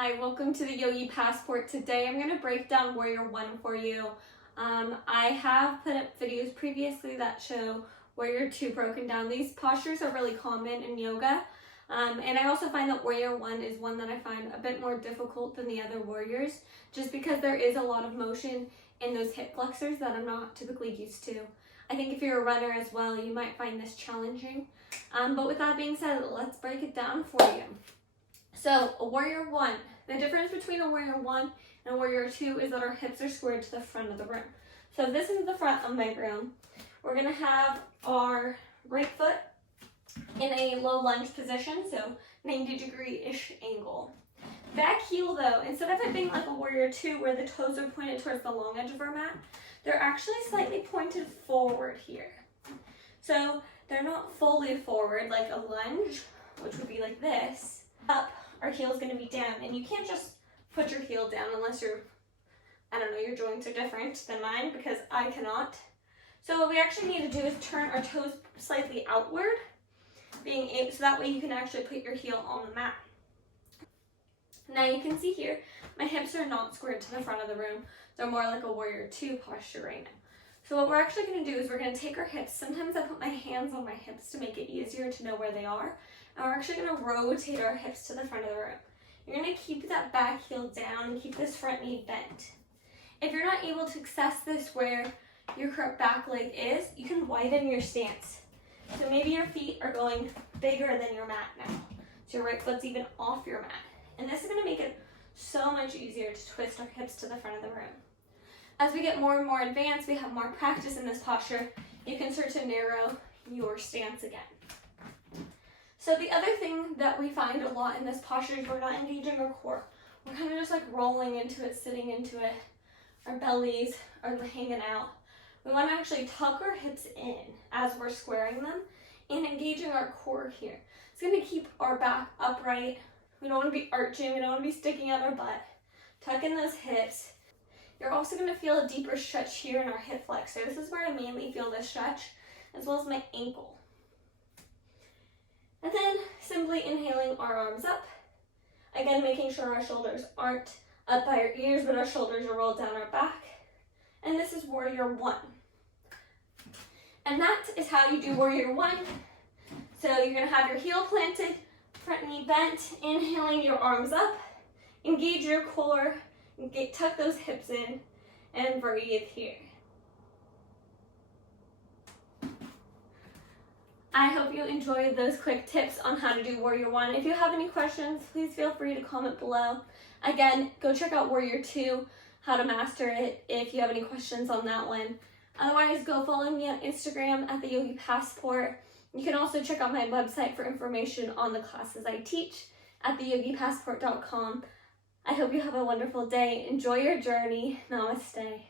Hi, welcome to the Yogi Passport. Today I'm going to break down Warrior 1 for you. I have put up videos previously that show Warrior 2 broken down. These postures are really common in yoga. And I also find that Warrior 1 is one that I find a bit more difficult than the other warriors, just because there is a lot of motion in those hip flexors that I'm not typically used to. I think if you're a runner as well, you might find this challenging. But with that being said, let's break it down for you. So a Warrior 1, the difference between a Warrior 1 and a Warrior 2 is that our hips are squared to the front of the room. So if this is the front of my room, we're going to have our right foot in a low lunge position, so 90-degree-ish angle. Back heel though, instead of it being like a Warrior 2 where the toes are pointed towards the long edge of our mat, they're actually slightly pointed forward here. So they're not fully forward like a lunge, which would be like this. Up, our heel is going to be down, and you can't just put your heel down unless your joints are different than mine, because I cannot. So what we actually need to do is turn our toes slightly outward, so that way you can actually put your heel on the mat. Now you can see here, my hips are not squared to the front of the room. They're more like a Warrior 2 posture right now. So what we're actually going to do is we're going to take our hips. Sometimes I put my hands on my hips to make it easier to know where they are. And we're actually going to rotate our hips to the front of the room. You're going to keep that back heel down and keep this front knee bent. If you're not able to access this where your correct back leg is, you can widen your stance. So maybe your feet are going bigger than your mat now. So your right foot's even off your mat. And this is going to make it so much easier to twist our hips to the front of the room. As we get more and more advanced, we have more practice in this posture, you can start to narrow your stance again. So the other thing that we find a lot in this posture is we're not engaging our core. We're kind of just like rolling into it, sitting into it. Our bellies are hanging out. We want to actually tuck our hips in as we're squaring them and engaging our core here. It's going to keep our back upright. We don't want to be arching. We don't want to be sticking out our butt. Tuck in those hips. You're also going to feel a deeper stretch here in our hip flexor. This is where I mainly feel this stretch, as well as my ankle. And then simply inhaling our arms up. Again, making sure our shoulders aren't up by our ears, but our shoulders are rolled down our back. And this is Warrior 1. And that is how you do Warrior 1. So you're going to have your heel planted, front knee bent, inhaling your arms up, engage your core, tuck those hips in, and breathe here. I hope you enjoyed those quick tips on how to do Warrior 1. If you have any questions, please feel free to comment below. Again, go check out Warrior 2, how to master it, if you have any questions on that one. Otherwise, go follow me on Instagram at the Yogi Passport. You can also check out my website for information on the classes I teach at theyogipassport.com. I hope you have a wonderful day. Enjoy your journey. Namaste.